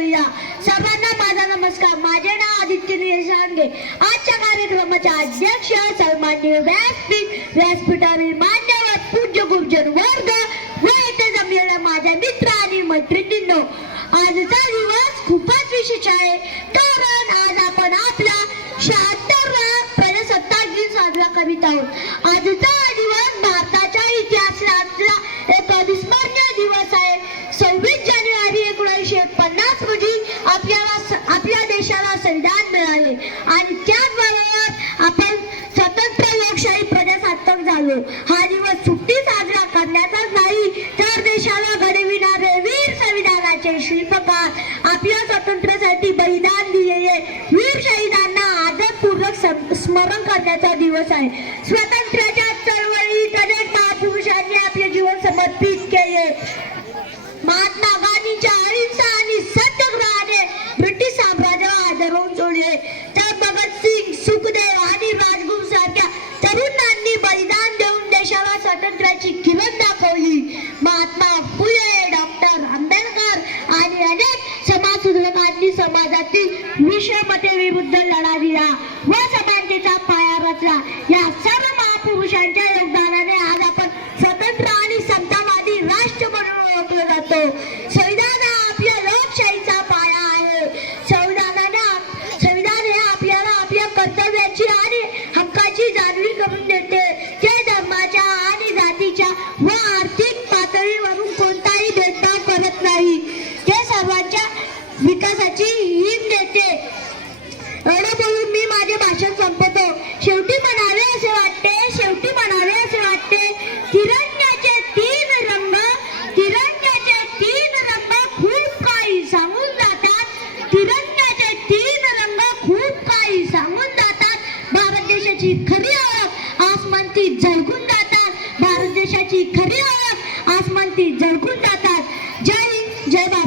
करूया. सर्वांना माझा नमस्कार. माझे नाव आदित्य निशांगे आजच्या कार्यक्रमाचे अध्यक्ष सन्मान्य व्यासपीठ. व्यासपीठावरील मान्यवर पूज्य गुरुजन वर्ग. व येथे जमलेल्या माझ्या मित्र आणि मैत्रिणींनो आजचा दिवस खूपच विशेष आहे. कारण आज आपण आपला शहात्तरवा प्रजासत्ताक दिन साजरा करीत आहोत. आजचा संविधान आणि त्याच बरोबर आपण स्वतंत्र लोकशाही प्रजासत्ताक झालो. हा दिवस सुट्टी साजरा करण्याचाच नाही तर देशाला घडविणारे वीर संविधानाचे शिल्पकार आपल्या स्वातंत्र्यासाठी बलिदान दिलेले वीर शहीदांना आदरपूर्वक स्मरण करण्याचा दिवस आहे. स्वातंत्र्याच्या चळवळीत अनेक महापुरुषांनी आपले जीवन समर्पित केले. महात्मा गांधीच्या अहिंसा आणि सत्याग्रहाने ब्रिटिश साम्राज्याला आदरून सोडले किरण महात्मा फुले डॉक्टर आंबेडकर आणि अनेक समाजसुधारकांनी समाजातील विषमतेविरुद्ध लढा दिला. व समानतेचा पाया रचला. भाषण संपतो. शेवटी म्हणावे असे वाटते शेवटी म्हणावे असे वाटते तिरंग्याचे तीन रंग तिरंग्याचे तीन रंग खूप काही सांगून जातात. तिरंग्याचे तीन रंग खूप काही सांगून जातात. भारत देशाची खरी ओळख आसमान ती झळकून जातात. भारत देशाची खरी ओळख आसमान ती झळकून जातात. जय हिंद जय भारत.